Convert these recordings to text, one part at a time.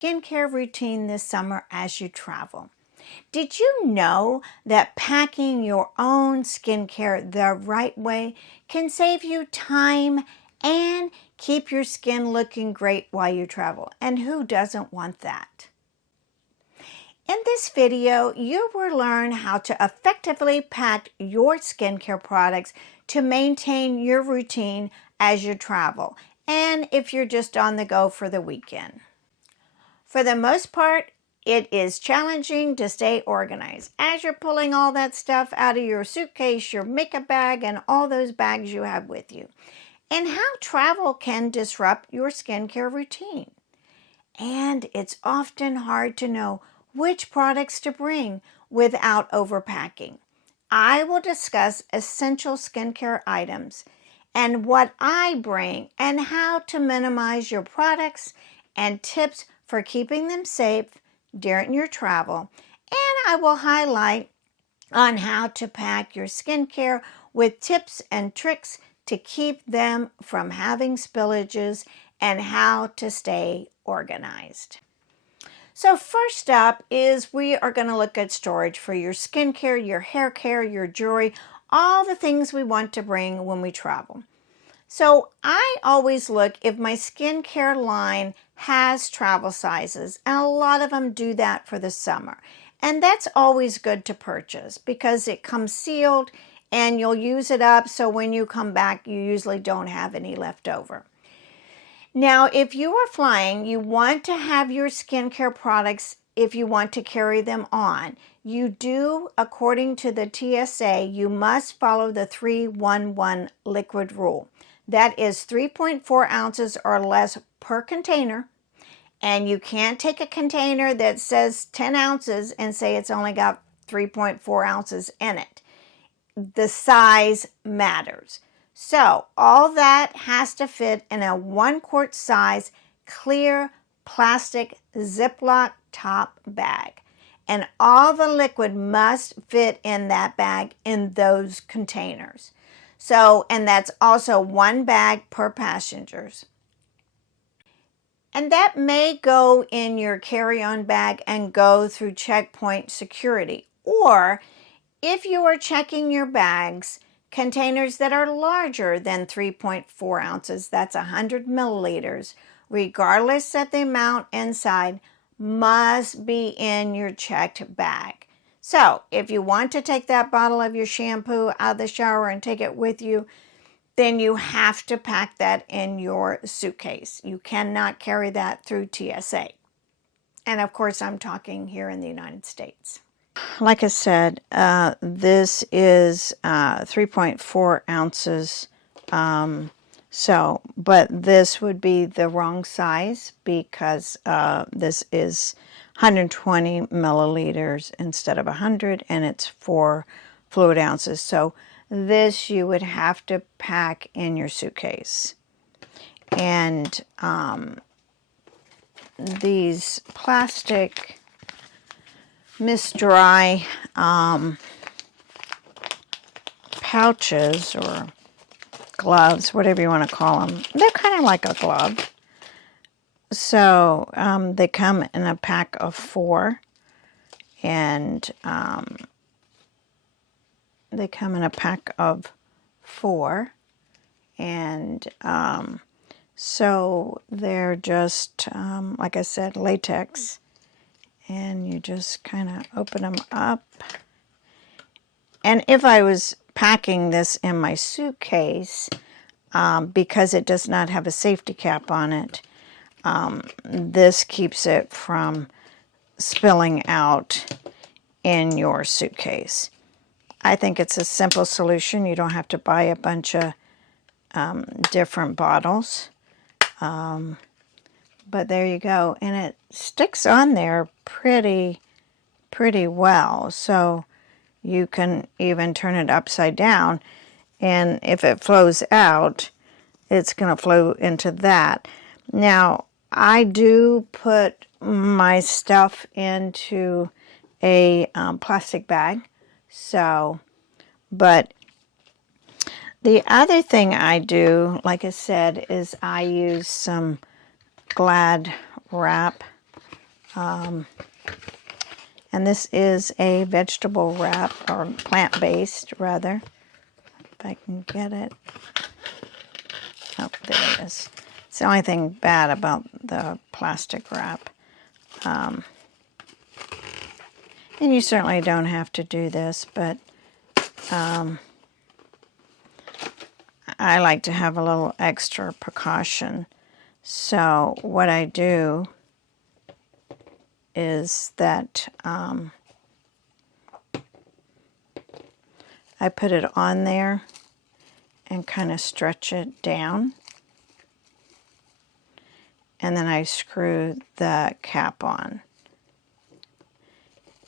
skincare routine this summer as you travel. Did you know that packing your own skincare the right way can save you time and keep your skin looking great while you travel? And who doesn't want that? In this video, you will learn how to effectively pack your skincare products to maintain your routine as you travel, and if you're just on the go for the weekend. For the most part, it is challenging to stay organized as you're pulling all that stuff out of your suitcase, your makeup bag, and all those bags you have with you, and how travel can disrupt your skincare routine. And it's often hard to know which products to bring without overpacking. I will discuss essential skincare items and what I bring and how to minimize your products and tips for keeping them safe during your travel. And I will highlight on how to pack your skincare with tips and tricks to keep them from having spillages and how to stay organized. So first up is we are going to look at storage for your skincare, your hair care, your jewelry, all the things we want to bring when we travel. So I always look if my skincare line has travel sizes, and a lot of them do that for the summer. And that's always good to purchase because it comes sealed and you'll use it up, so when you come back you usually don't have any left over. Now, if you are flying, you want to have your skincare products, if you want to carry them on. You do, according to the TSA, you must follow the 3-1-1 liquid rule. That is 3.4 ounces or less per container. And you can't take a container that says 10 ounces and say it's only got 3.4 ounces in it. The size matters. So all that has to fit in a 1-quart size clear plastic Ziploc top bag. And all the liquid must fit in that bag in those containers. So, and that's also 1 bag per passengers. And that may go in your carry-on bag and go through checkpoint security. Or if you are checking your bags, containers that are larger than 3.4 ounces, that's 100 milliliters, regardless of the amount inside, must be in your checked bag. So if you want to take that bottle of your shampoo out of the shower and take it with you, then you have to pack that in your suitcase. You cannot carry that through TSA. And of course, I'm talking here in the United States. Like I said, this is 3.4 ounces. But this would be the wrong size because this is 120 milliliters instead of 100, and it's 4 fluid ounces. So this you would have to pack in your suitcase. And these plastic Mist Dry pouches or gloves, whatever you want to call them, they're kind of like a glove. So they come in a pack of 4, and they come in a pack of 4, and so they're just like I said, latex. And you just kind of open them up. And if I was packing this in my suitcase, because it does not have a safety cap on it, this keeps it from spilling out in your suitcase. I think it's a simple solution. You don't have to buy a bunch of different bottles. But there you go, and it sticks on there pretty well. So you can even turn it upside down, and if it flows out, it's going to flow into that. Now, I do put my stuff into a plastic bag. So, but the other thing I do, like I said, is I use some Glad wrap And this is a vegetable wrap, or plant-based rather. If I can get it. Oh, there it is. It's the only thing bad about the plastic wrap. And you certainly don't have to do this, but I like to have a little extra precaution. So what I do is that I put it on there and kind of stretch it down. And then I screw the cap on.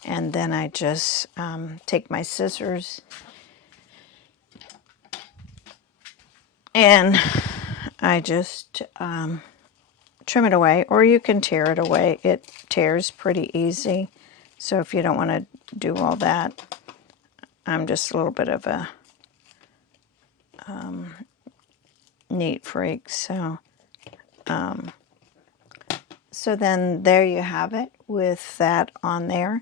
And then I just take my scissors and I just trim it away, or you can tear it away. It tears pretty easy. So if you don't want to do all that, I'm just a little bit of a neat freak. So then there you have it with that on there.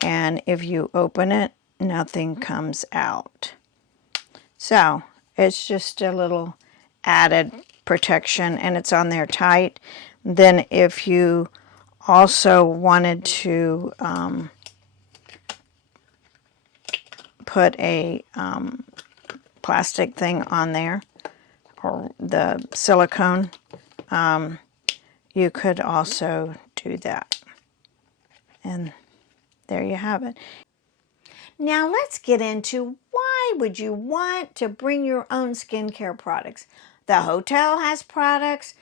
And if you open it, nothing comes out. So it's just a little added protection, and it's on there tight. Then if you also wanted to put a plastic thing on there, or the silicone, you could also do that. And there you have it. Now let's get into why would you want to bring your own skincare products. The hotel has products.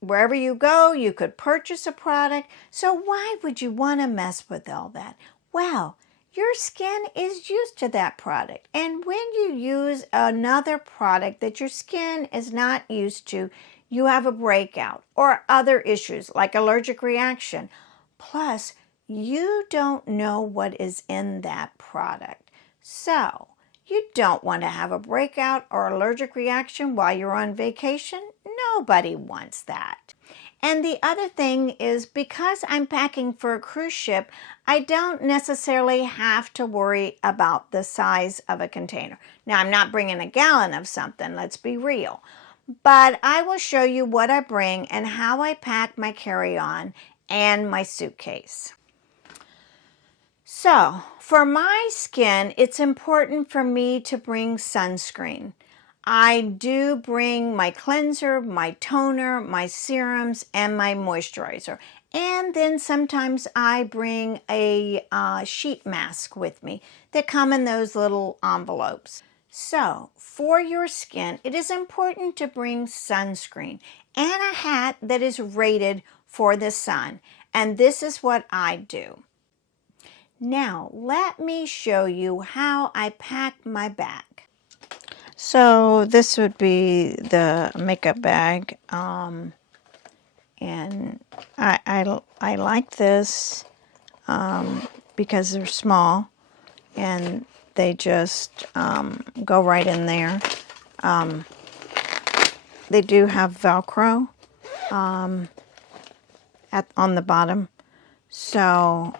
Wherever you go, you could purchase a product. So why would you want to mess with all that? Well, your skin is used to that product. And when you use another product that your skin is not used to, you have a breakout or other issues like allergic reaction. Plus, you don't know what is in that product. So, you don't want to have a breakout or allergic reaction while you're on vacation. Nobody wants that. And the other thing is, because I'm packing for a cruise ship, I don't necessarily have to worry about the size of a container. Now, I'm not bringing a gallon of something, let's be real. But I will show you what I bring and how I pack my carry-on and my suitcase. So, for my skin, it's important for me to bring sunscreen. I do bring my cleanser, my toner, my serums, and my moisturizer. And then sometimes I bring a sheet mask with me that come in those little envelopes. So, for your skin, it is important to bring sunscreen and a hat that is rated for the sun. And this is what I do. Now, let me show you how I pack my bag. So this would be the makeup bag, and I like this because they're small and they just go right in there. They do have Velcro on the bottom, so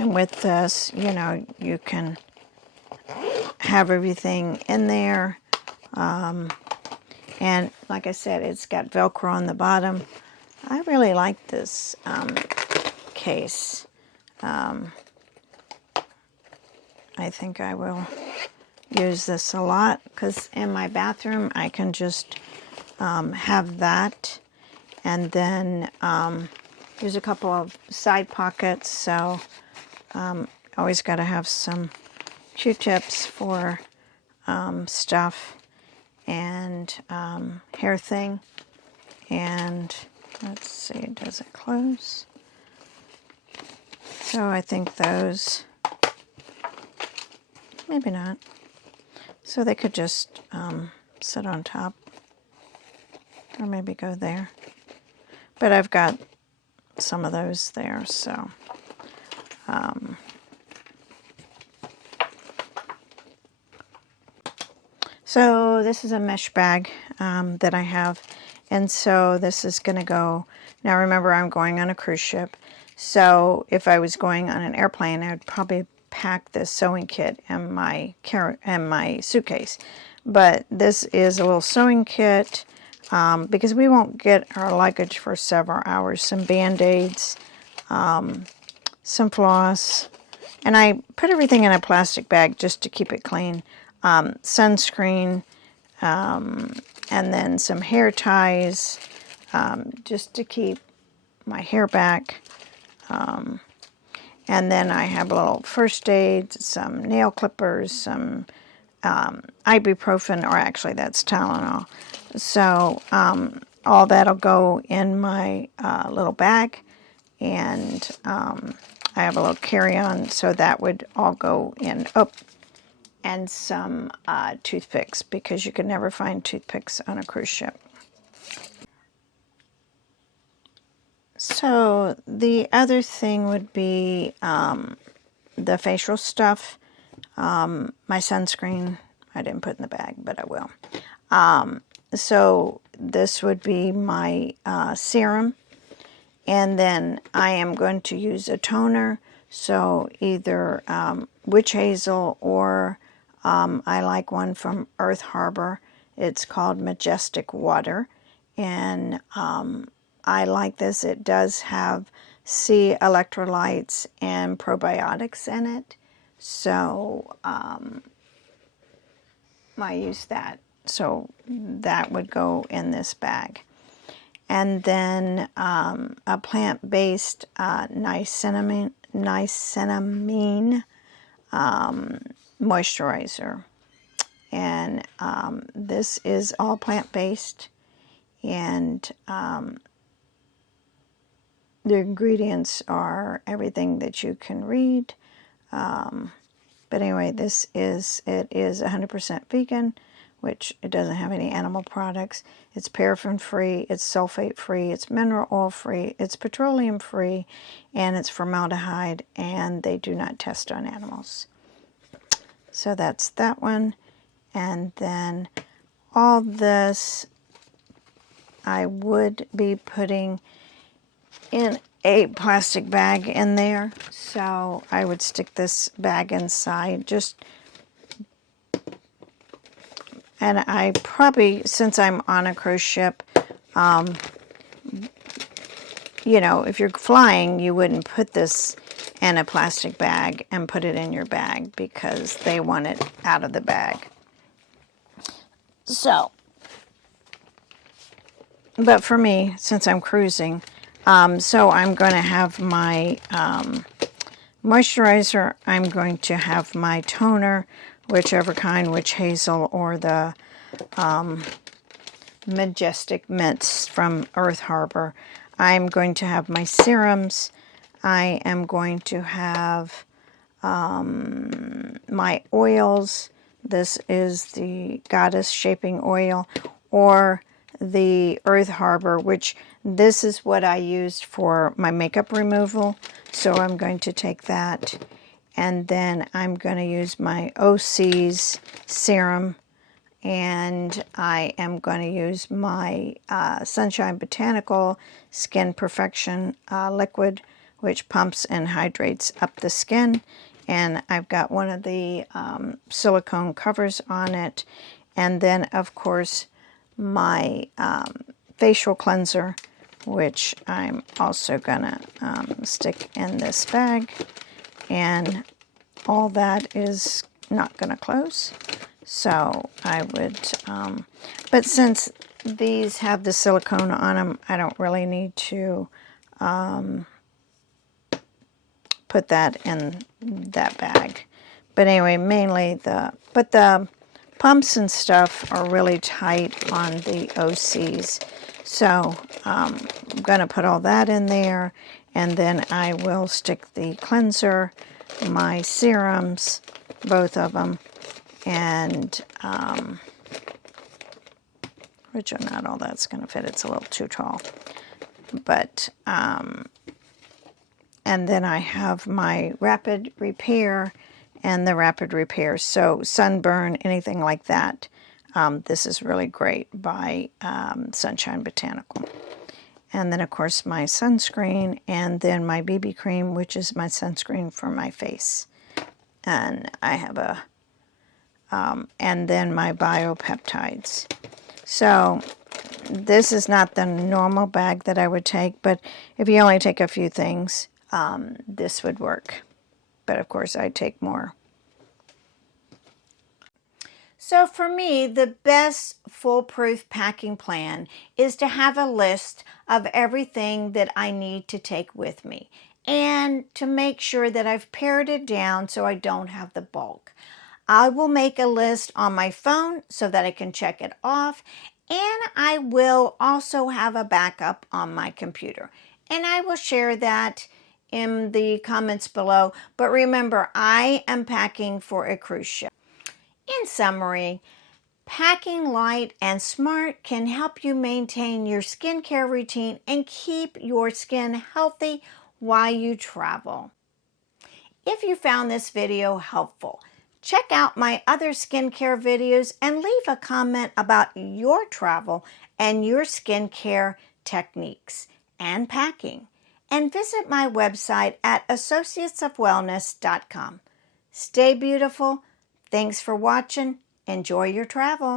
and with this, you know, you can have everything in there. And like I said, it's got Velcro on the bottom. I really like this case. I think I will use this a lot because in my bathroom I can just have that, and then there's a couple of side pockets, so always got to have some Q-tips for stuff and hair thing. And let's see, does it close? So I think those, maybe not. So they could just sit on top, or maybe go there. But I've got some of those there, so so this is a mesh bag that I have, And so this is going to go, now remember I'm going on a cruise ship, so if I was going on an airplane, I would probably pack this sewing kit in my suitcase. But this is a little sewing kit because we won't get our luggage for several hours. Some Band-Aids, some floss, and I put everything in a plastic bag just to keep it clean. Sunscreen, and then some hair ties, just to keep my hair back. And then I have a little first aid, some nail clippers, some ibuprofen, or actually that's Tylenol. So all that'll go in my little bag, and I have a little carry-on, so that would all go in. Oh, and some toothpicks, because you can never find toothpicks on a cruise ship. So the other thing would be the facial stuff, my sunscreen. I didn't put in the bag, but I will. So this would be my serum, and then I am going to use a toner. So either witch hazel, or I like one from Earth Harbor. It's called Majestic Water, and I like this. It does have sea electrolytes and probiotics in it, so I use that. So that would go in this bag. And then a plant-based niacinamide moisturizer. And this is all plant-based, and the ingredients are everything that you can read. But anyway, it is 100% vegan, which it doesn't have any animal products. It's paraffin-free, it's sulfate-free, it's mineral oil-free, it's petroleum-free, and it's formaldehyde, and they do not test on animals. So that's that one. And then all this I would be putting in a plastic bag in there. So I would stick this bag inside, and I probably, since I'm on a cruise ship, you know, if you're flying, you wouldn't put this in a plastic bag and put it in your bag, because they want it out of the bag. So, but for me, since I'm cruising, so I'm going to have my moisturizer, I'm going to have my toner, whichever kind, witch hazel or the Majestic Mints from Earth Harbor. I'm going to have my serums. I am going to have my oils. This is the Goddess Shaping Oil, or the Earth Harbor, which this is what I used for my makeup removal. So I'm going to take that, and then I'm going to use my OC's serum, and I am going to use my Sunshine Botanical Skin Perfection Liquid, which pumps and hydrates up the skin. And I've got one of the silicone covers on it. And then, of course, my facial cleanser, which I'm also going to stick in this bag. And all that is not going to close. So I would, but since these have the silicone on them, I don't really need to put that in that bag. But anyway, mainly the pumps and stuff are really tight on the OCs. So I'm going to put all that in there, and then I will stick the cleanser, my serums, both of them, and which are not all that's going to fit. It's a little too tall. But, and then I have my Rapid Repair and the Rapid Repair. So sunburn, anything like that, This is really great by Sunshine Botanical. And then, of course, my sunscreen, and then my BB cream, which is my sunscreen for my face. And I have a, and then my Bio-Peptides. So this is not the normal bag that I would take, but if you only take a few things, this would work. But of course, I take more. So for me, the best foolproof packing plan is to have a list of everything that I need to take with me, and to make sure that I've pared it down so I don't have the bulk. I will make a list on my phone so that I can check it off, and I will also have a backup on my computer. And I will share that in the comments below. But remember, I am packing for a cruise ship. In summary, packing light and smart can help you maintain your skincare routine and keep your skin healthy while you travel. If you found this video helpful, check out my other skincare videos and leave a comment about your travel and your skincare techniques and packing. And visit my website at associatesofwellness.com. Stay beautiful. Thanks for watching. Enjoy your travel.